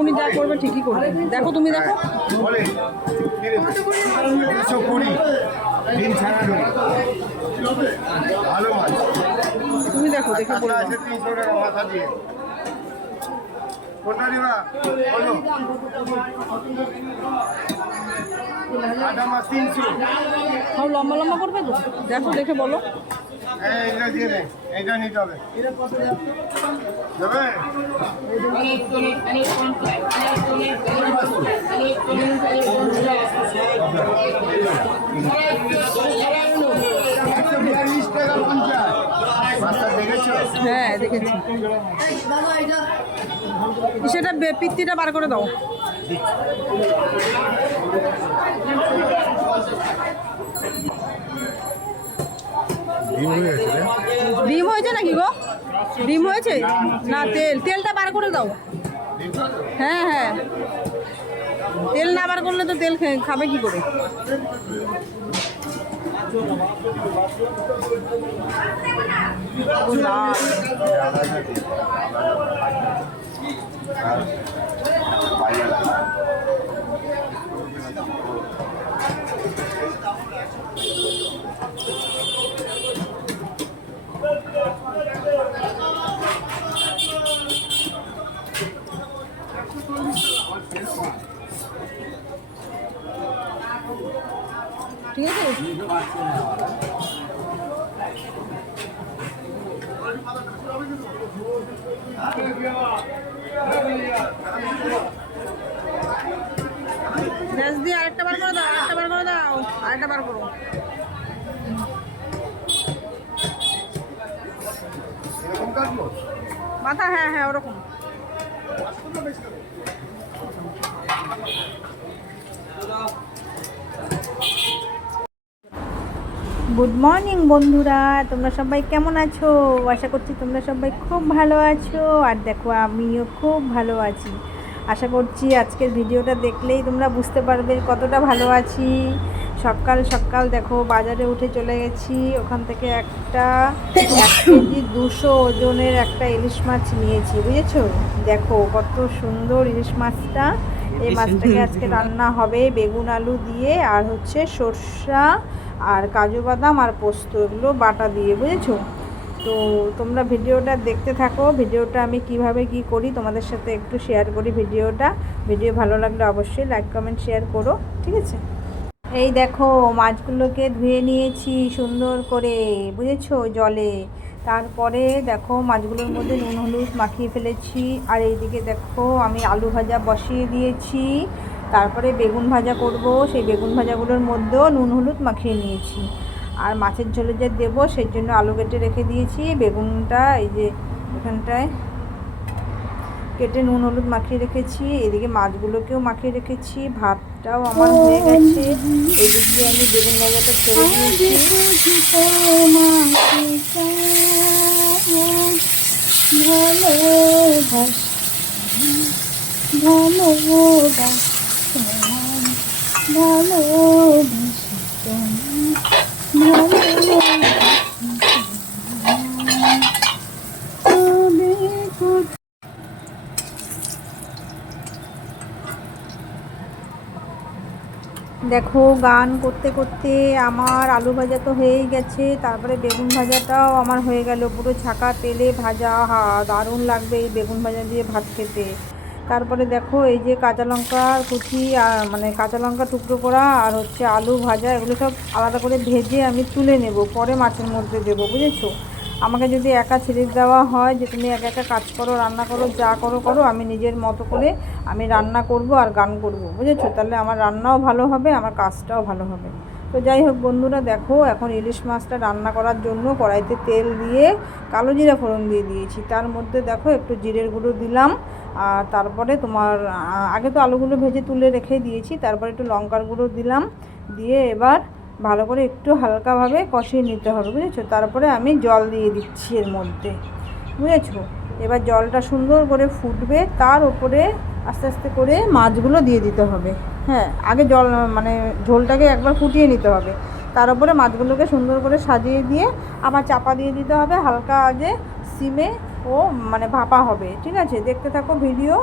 উনি যা করবে ঠিকই করবে। দেখো তুমি দেখো তুমি দেখো দেখে সব লম্বা লম্বা করবে তো, দেখো দেখে বলো। এইটা নিতে হবে হ্যাঁ দেখেছি। সেটা পিত্তিটা বার করে দাও। ডিম হয়েছে নাকি গো? ডিম হয়েছে না? তেলটা বার করে দাও। হ্যাঁ হ্যাঁ, তেল না বার করলে তো তেল খাবে কি করে? ঠিক আছে। গ্যাস দিয়ে আরেকটা বার করে দাও, আরেকটা বার করে দাও, আরেকটা বার করো। মাথা হ্যাঁ হ্যাঁ ওরকম। গুড মর্নিং বন্ধুরা, তোমরা সবাই কেমন আছো? আশা করছি তোমরা সবাই খুব ভালো আছো। আর দেখো আমিও খুব ভালো আছি। আশা করছি আজকের ভিডিওটা দেখলেই তোমরা বুঝতে পারবে কতটা ভালো আছি। সকাল সকাল দেখো বাজারে উঠে চলে গেছি। ওখান থেকে একটা 1 কেজি 200 ওজনের একটা ইলিশ মাছ নিয়েছি, বুঝেছো? দেখো কত সুন্দর ইলিশ মাছটা। এই মাছটাকে আজকে রান্না হবে বেগুন আলু দিয়ে, আর হচ্ছে সরষা আর কাজু বাদাম আর পোস্ত, এগুলো বাটা দিয়ে, বুঝেছো? তো তোমরা ভিডিওটা দেখতে থাকো। ভিডিওটা আমি কিভাবে কি করি তোমাদের সাথে একটু শেয়ার করি। ভিডিও ভালো লাগলে অবশ্যই লাইক কমেন্ট শেয়ার করো, ঠিক আছে? এই দেখো মাছগুলোকে ধুয়ে নিয়েছি সুন্দর করে, বুঝেছো, জলে। তারপরে দেখো মাছগুলোর মধ্যে নুন হলুদ মাখিয়ে ফেলেছি। আর এইদিকে দেখো আমি আলু ভাজা বসিয়ে দিয়েছি। তারপরে বেগুন ভাজা করব, সেই বেগুন ভাজাগুলোর মধ্যেও নুন হলুদ মাখিয়ে নিয়েছি। আর মাছের ঝোলে যে দেবো সেই জন্য আলু কেটে রেখে দিয়েছি। বেগুনটা এই যে এখানটায় কেটে নুন হলুদ মাখিয়ে রেখেছি। এদিকে মাছগুলোকেও মাখিয়ে রেখেছি। ভাতটাও আমার হয়ে গেছে। এদিক দিয়ে আমি বেগুন ভাজাটা ছেড়ে দিয়েছি। দেখো গান করতে করতে আমার আলু ভাজা তো হয়েই গেছে। তারপরে বেগুন ভাজাটাও আমার হয়ে গেল, পুরো ছাকা তেলে ভাজা। দারুণ লাগবে এই বেগুন ভাজা দিয়ে ভাত খেতে। তারপরে দেখো এই যে কাঁচা লঙ্কার কুচি মানে কাঁচা লঙ্কা টুকরো করা আর হচ্ছে আলু ভাজা, এগুলো সব আলাদা করে ভেজে আমি তুলে নেব, পরে মাছের মধ্যে দেবো, বুঝেছো। আমাকে যদি একা ছেড়ে দেওয়া হয় যে তুমি একা একা কাজ করো, রান্না করো, যা করো করো, আমি নিজের মতো করে আমি রান্না করব আর গান করব, বুঝেছো, তাহলে আমার রান্নাও ভালো হবে, আমার কাজটাও ভালো হবে। তো যাই হোক বন্ধুরা, দেখো এখন ইলিশ মাছটা রান্না করার জন্য কড়াইতে তেল দিয়ে কালো জিরা ফোড়ন দিয়ে দিয়েছি। তার মধ্যে দেখো একটু জিরের গুঁড়ো দিলাম, আর তারপরে তোমার আগে তো আলুগুলো ভেজে তুলে রেখে দিয়েছি, তারপরে একটু লঙ্কার গুঁড়ো দিলাম, দিয়ে এবার ভালো করে একটু হালকাভাবে কষিয়ে নিতে হবে, বুঝেছো। তারপরে আমি জল দিয়ে দিচ্ছি এর মধ্যে, বুঝেছো। এবার জলটা সুন্দর করে ফুটবে, তার উপরে আস্তে আস্তে করে মাছগুলো দিয়ে দিতে হবে। হ্যাঁ, আগে জল মানে ঝোলটাকে একবার ফুটিয়ে নিতে হবে, তার উপরে মাছগুলোকে সুন্দর করে সাজিয়ে দিয়ে আবার চাপা দিয়ে দিতে হবে হালকা আঁচে, সিমে ও মানে ভাপা হবে, ঠিক আছে। দেখতে থাকো ভিডিও।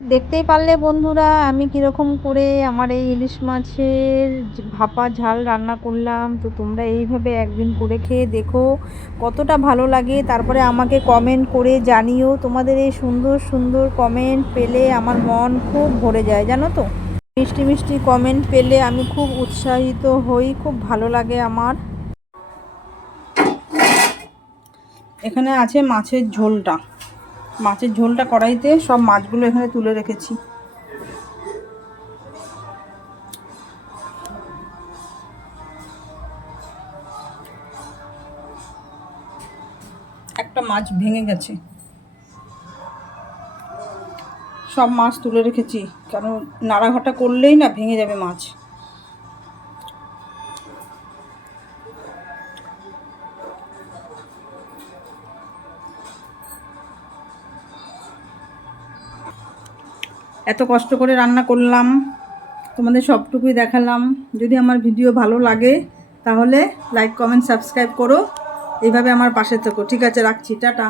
দেখতেই পারলে বন্ধুরা আমি কীরকম করে আমার এই ইলিশ মাছের ভাপা ঝাল রান্না করলাম। তো তোমরা এইভাবে একদিন করে খেয়ে দেখো কতটা ভালো লাগে, তারপরে আমাকে কমেন্ট করে জানিও। তোমাদের এই সুন্দর সুন্দর কমেন্ট পেলে আমার মন খুব ভরে যায়, জানো তো। মিষ্টি মিষ্টি কমেন্ট পেলে আমি খুব উৎসাহিত হই, খুব ভালো লাগে আমার। এখানে আছে মাছের ঝোলটা, মাছের ঝোলটা কড়াইতে সব মাছগুলো এখানে তুলে রেখেছি। একটা মাছ ভেঙে গেছে, সব মাছ তুলে রেখেছি, কারণ নাড়াঘাটা করলেই না ভেঙে যাবে মাছ। এত কষ্ট করে রান্না করলাম, তোমাদের সবটুকুই দেখালাম। যদি আমার ভিডিও ভালো লাগে তাহলে লাইক কমেন্ট সাবস্ক্রাইব করো, এইভাবে আমার পাশে থেকো, ঠিক আছে। রাখছি, টাটা।